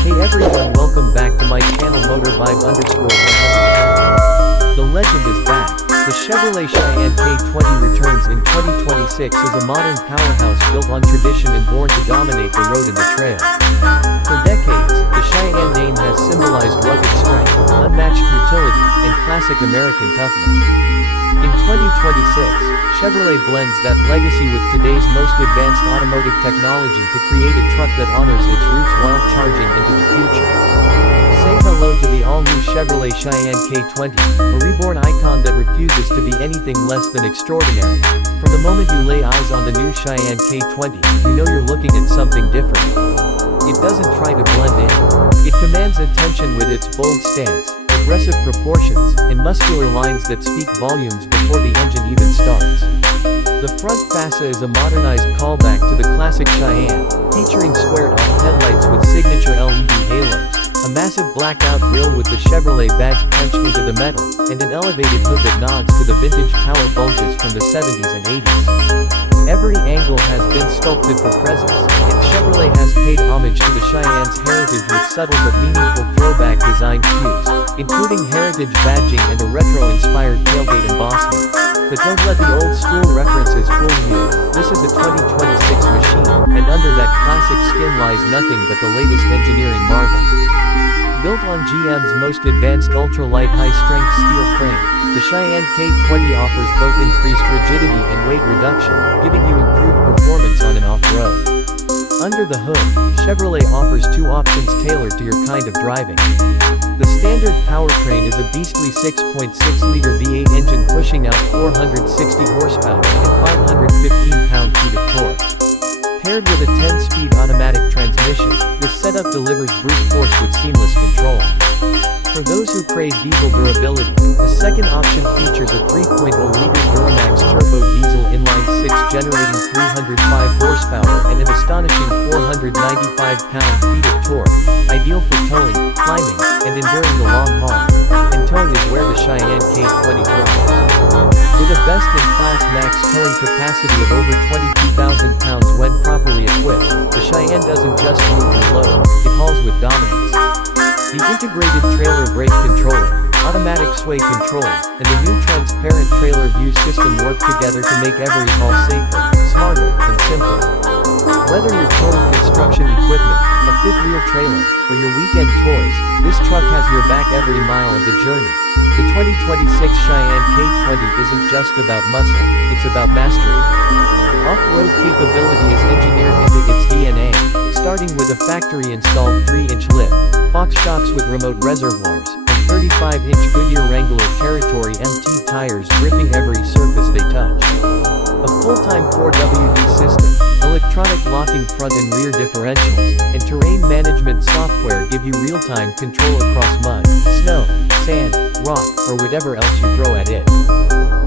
Hey everyone, welcome back to my channel motorvibe_110. The legend is back. The Chevrolet Cheyenne K20 returns in 2026 as a modern powerhouse built on tradition and born to dominate the road and the trail. For decades, the Cheyenne name has symbolized rugged strength, unmatched utility, and classic American toughness. In 2026, Chevrolet blends that legacy with today's most advanced automotive technology to create a truck that honors its roots while charging into the future. Say hello to the all-new Chevrolet Cheyenne K20, a reborn icon that refuses to be anything less than extraordinary. From the moment you lay eyes on the new Cheyenne K20, you know you're looking at something different. It doesn't try to blend in. It commands attention with its bold stance, aggressive proportions, and muscular lines that speak volumes before the engine even starts. The front fascia is a modernized callback to the classic Cheyenne, featuring squared-off headlights with signature LED halos, a massive blackout grille with the Chevrolet badge punched into the metal, and an elevated hood that nods to the vintage power bulges from the 70s and 80s. Every angle has been sculpted for presence, and Chevrolet has paid homage to the Cheyenne's heritage with subtle but meaningful throwback design cues, including heritage badging and a retro-inspired tailgate embossment. But don't let the old-school references fool you. This is a 2026 machine, and under that classic skin lies nothing but the latest engineering marvels. Built on GM's most advanced ultra-light high-strength steel frame, the Cheyenne K20 offers both increased rigidity and weight reduction, giving you improved performance on and off-road. Under the hood, Chevrolet offers two options tailored to your kind of driving. The standard powertrain is a beastly 6.6-liter V8 engine pushing out 460 horsepower and 515 pound-feet of torque. Paired with a 10-speed automatic transmission, this setup delivers brute force with seamless control. For those who crave diesel durability, the second option features a 3.0-liter Duramax turbo diesel inline-6 generating 305 horsepower and an astonishing 495 pound-feet of torque, ideal for towing, climbing, and enduring the long haul. And towing is where the Cheyenne K20 thrives. With a best-in-class max towing capacity of over 22,000 pounds when properly equipped, the Cheyenne doesn't just move the load, it hauls with dominance. The integrated trailer brake controller, automatic sway control, and the new transparent trailer view system work together to make every haul safer, smarter, and simpler. Whether you're towing construction equipment, a fifth-wheel trailer, or your weekend toys, this truck has your back every mile of the journey. The 2026 Cheyenne K20 isn't just about muscle, it's about mastery. Off-road capability is engineered into its DNA, starting with a factory-installed 3-inch lift, Fox shocks with remote reservoirs, and 35-inch Goodyear Wrangler Territory MT tires gripping every surface they touch. A full-time 4WD system, electronic locking front and rear differentials, and terrain management software give you real-time control across mud, snow, sand, rock, or whatever else you throw at it.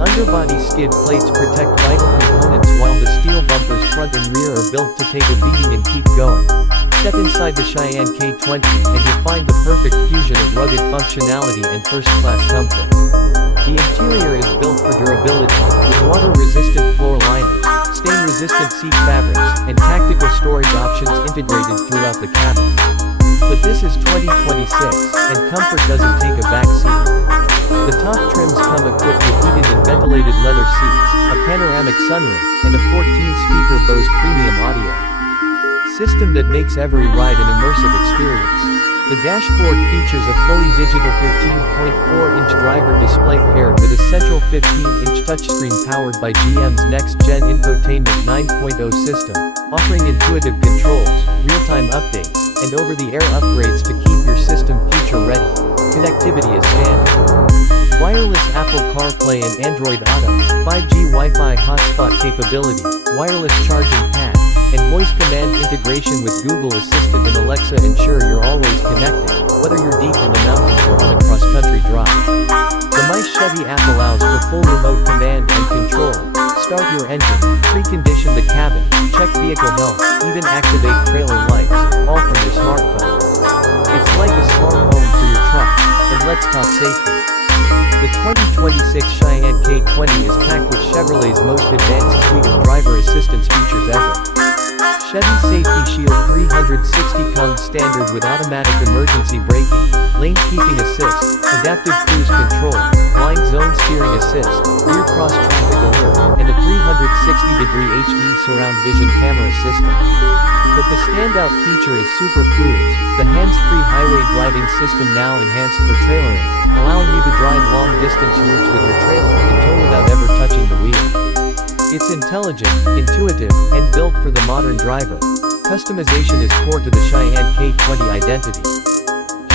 Underbody skid plates protect vital components while the steel bumpers front and rear are built to take a beating and keep going. Step inside the Cheyenne K20, and you'll find the perfect fusion of rugged functionality and first-class comfort. The interior is built for durability, with water-resistant floor liners, stain-resistant seat fabrics, and tactical storage options integrated throughout the cabin. But this is 2026, and comfort doesn't take a back seat. The top trims come equipped with heated and ventilated leather seats, a panoramic sunroof, and a 14-speaker Bose premium audio system that makes every ride an immersive experience. The dashboard features a fully digital 13.4-inch driver display paired with a central 15-inch touchscreen powered by GM's next-gen infotainment 9.0 system, offering intuitive controls, real-time updates, and over-the-air upgrades to keep your system future-ready. Connectivity is standard. Wireless Apple CarPlay and Android Auto, 5G Wi-Fi hotspot capability, wireless charging pad, and voice command integration with Google Assistant and Alexa ensure you're always connected, whether you're deep in the mountains or on a cross-country drive. The My Chevy app allows for full remote command and control. Start your engine, precondition the cabin, check vehicle health, even activate trailer lights, all from your smartphone. It's like a smart home for your truck, and let's talk safety. The 2026 Cheyenne K20 is packed with Chevrolet's most advanced suite of driver assistance features ever. Chevy Safety Shield 360 comes standard with automatic emergency braking, lane keeping assist, adaptive cruise control, blind zone steering assist, rear cross traffic alert, and a 360-degree HD surround vision camera system. But the standout feature is Super Cruise, the hands-free highway driving system now enhanced for trailering, allowing you to drive long-distance routes with your trailer and tow without ever touching the wheel. It's intelligent, intuitive, and built for the modern driver. Customization is core to the Cheyenne K20 identity.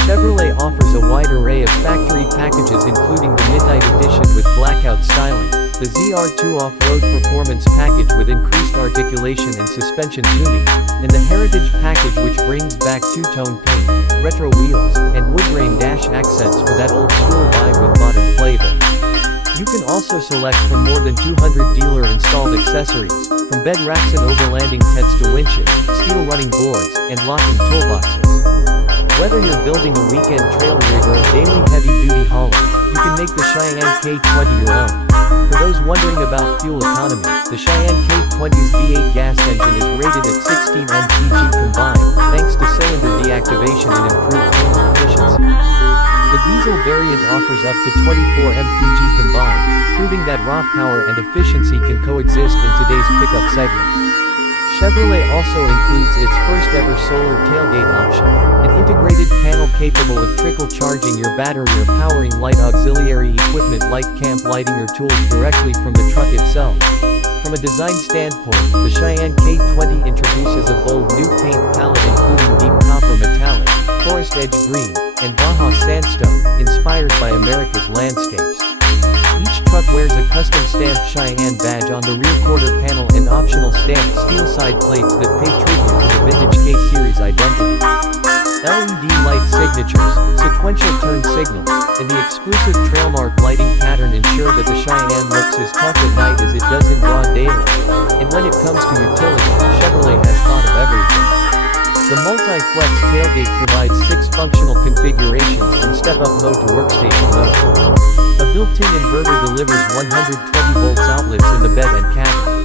Chevrolet offers a wide array of factory packages including the Midnight Edition with blackout styling, the ZR2 Off-Road Performance Package with increased articulation and suspension tuning, and the Heritage Package which brings back two-tone paint, retro wheels, and wood grain dash accents for that old-school vibe with modern flavor. You can also select from more than 200 dealer-installed accessories, from bed racks and overlanding tents to winches, steel running boards, and locking toolboxes. Whether you're building a weekend trail rig or a daily heavy-duty hauler, you can make the Cheyenne K20 your own. For those wondering about fuel economy, the Cheyenne K20's V8 gas engine is rated at 16 mpg combined, thanks to cylinder deactivation and improved thermal efficiency. The diesel variant offers up to 24 mpg combined, proving that raw power and efficiency can coexist in today's pickup segment. Chevrolet also includes its first-ever solar tailgate option, an integrated panel capable of trickle charging your battery or powering light auxiliary equipment like camp lighting or tools directly from the truck itself. From a design standpoint, the Cheyenne K20 introduces a bold new paint palette including deep copper metallic, forest edge green, and Baja sandstone, inspired by America's landscapes. Each truck wears a custom-stamped Cheyenne badge on the rear quarter panel and optional stamped steel side plates that pay tribute to the vintage K-Series identity. LED light signatures, sequential turn signals, and the exclusive Trailmark lighting pattern ensure that the Cheyenne looks as tough at night as it does in broad daylight. And when it comes to utility, Chevrolet has thought of everything. The multi-flex tailgate provides 6 functional configurations from step-up mode to workstation mode. A built-in inverter delivers 120-volt outlets in the bed and cabin.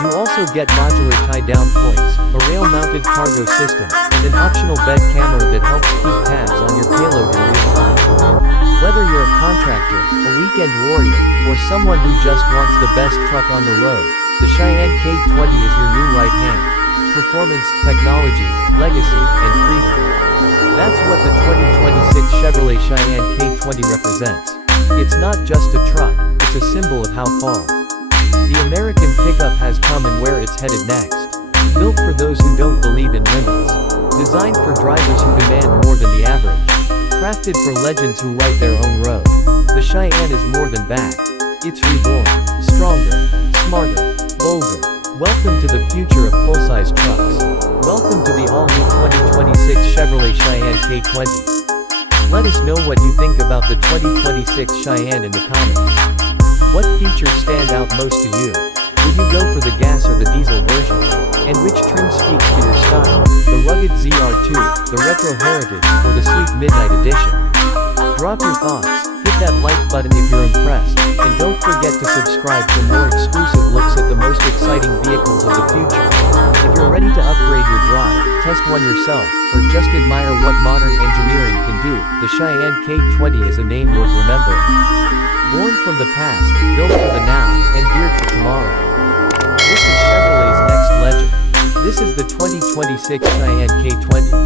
You also get modular tie-down points, a rail-mounted cargo system, and an optional bed camera that helps keep tabs on your payload in real time. Whether you're a contractor, a weekend warrior, or someone who just wants the best truck on the road, the Cheyenne K20 is your new right hand. Performance, technology, legacy, and freedom. That's what the 2026 Chevrolet Cheyenne K20 represents. It's not just a truck, it's a symbol of how far the American pickup has come and where it's headed next. Built for those who don't believe in limits. Designed for drivers who demand more than the average. Crafted for legends who write their own road. The Cheyenne is more than back. It's reborn. Stronger. Smarter. Bolder. Welcome to the future of full-size trucks. Welcome to the all-new 2026 Chevrolet Cheyenne K20. Let us know what you think about the 2026 Cheyenne in the comments. What features stand out most to you? Would you go for the gas or the diesel version? And which trim speaks to your style? The rugged ZR2, the retro Heritage, or the sleek Midnight Edition? Drop your thoughts, hit that like button if you're impressed, and don't forget to subscribe for more exclusive looks at the most exciting vehicles of the future. If you're ready to upgrade your drive, test one yourself, or just admire what modern engineering can do, the Cheyenne K20 is a name worth remembering. Born from the past, built for the now, and geared for tomorrow. This is Chevrolet's next legend. This is the 2026 Cheyenne K20.